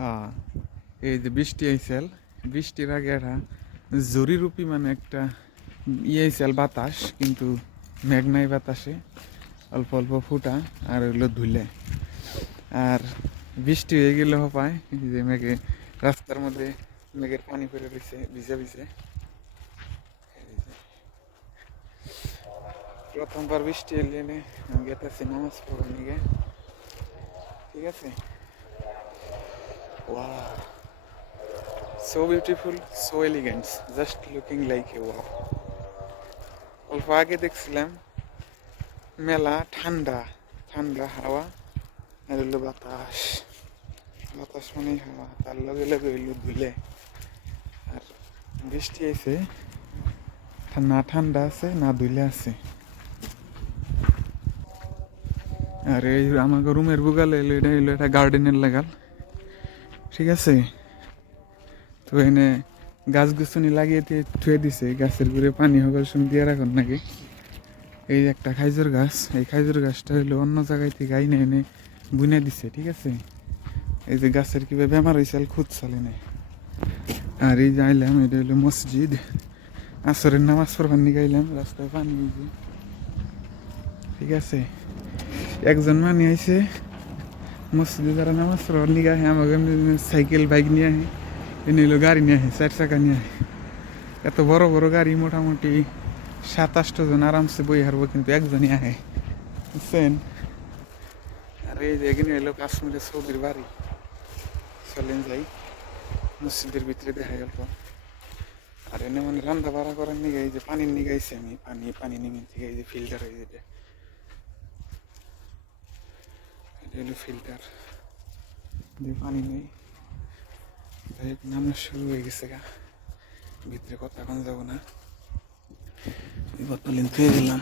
হ্যাঁ, এই যে বৃষ্টি আইসেল, বৃষ্টির আগে একটা জরিরূপী মানে একটা আইসেল বাতাস, কিন্তু মেঘ নাই বাতাসে, অল্প অল্প ফুটা আর ওইগুলো ধুলে। আর বৃষ্টি হয়ে গেলে পায় যে মেঘে রাস্তার মধ্যে মেঘের পানি পড়ে রয়েছে ভিজে ভিজে। প্রথমবার বৃষ্টি এলে আমি গেতেছি নামাজ পড়ার নিগে, ঠিক আছে। Wow, so beautiful, so elegant, just looking like a wow. অল্প আগে দেখছিলাম মেলা ঠান্ডা ঠান্ডা হাওয়া, আর হলো বাতাস, বাতাস মানে হাওয়া, তার লগে লগে হইলো ধুলে। আর বৃষ্টি আইছে, না ঠান্ডা আছে না ধুলে আছে। আর এই আমাকে রুমের বুগালে এলো, এটা হইলো একটা গার্ডেনের লাগাল, ঠিক আছে। তো এনে গাছ গুছনি লাগিয়ে থুয়ে দিছে, গাছের ঘুরে পানি হবার সময় দিয়ে রাখুন নাকি। এই একটা খাইজুর গাছ, এই খাইজুর গাছটা হইলো অন্য জায়গায় থেকে আইনে এনে বুনে দিছে, ঠিক আছে। এই যে গাছের কিভাবে বেমার হয়েছে খুদ চলে নাই। আর এই যে আইলাম, এটা হইলো মসজিদ, আসরের নামাজ পড়বার নিয়ে গাইলাম, রাস্তায় পানি হয়েছে, ঠিক আছে। একজন মানে আইছে মসজিদে, যারা নামাজ পড়বার নিয়ে আহে আমাকে সাইকেল বাইক নিয়ে আহে, এনে হইলো গাড়ি নিয়ে আহে, 4 চাকা নিয়ে আহে। এত বড় বড় গাড়ি মোটামুটি 7-8 জন আরামসে বই হারবো, কিন্তু একজনই আহে, বুঝছেন। আর এই যে এখানে হইলো কাশ্মীরের সৌদির বাড়ি। চলেন যাই, মসজিদের ভিতরে দেখা গেল। আর এনে মানে রান্না বাড়া করার নিগে এই যে পানির নিগে আইছি আমি, পানি পানি নেমে থেকে এই যে ফিল্টার হয়ে যেতে, এটা হলো ফিল্টার দিয়ে পানি নেই। নামা শুরু হয়ে গেছে গা, ভিতরে কথা এখন যাবো না, বোতল থুয়ে দিলাম।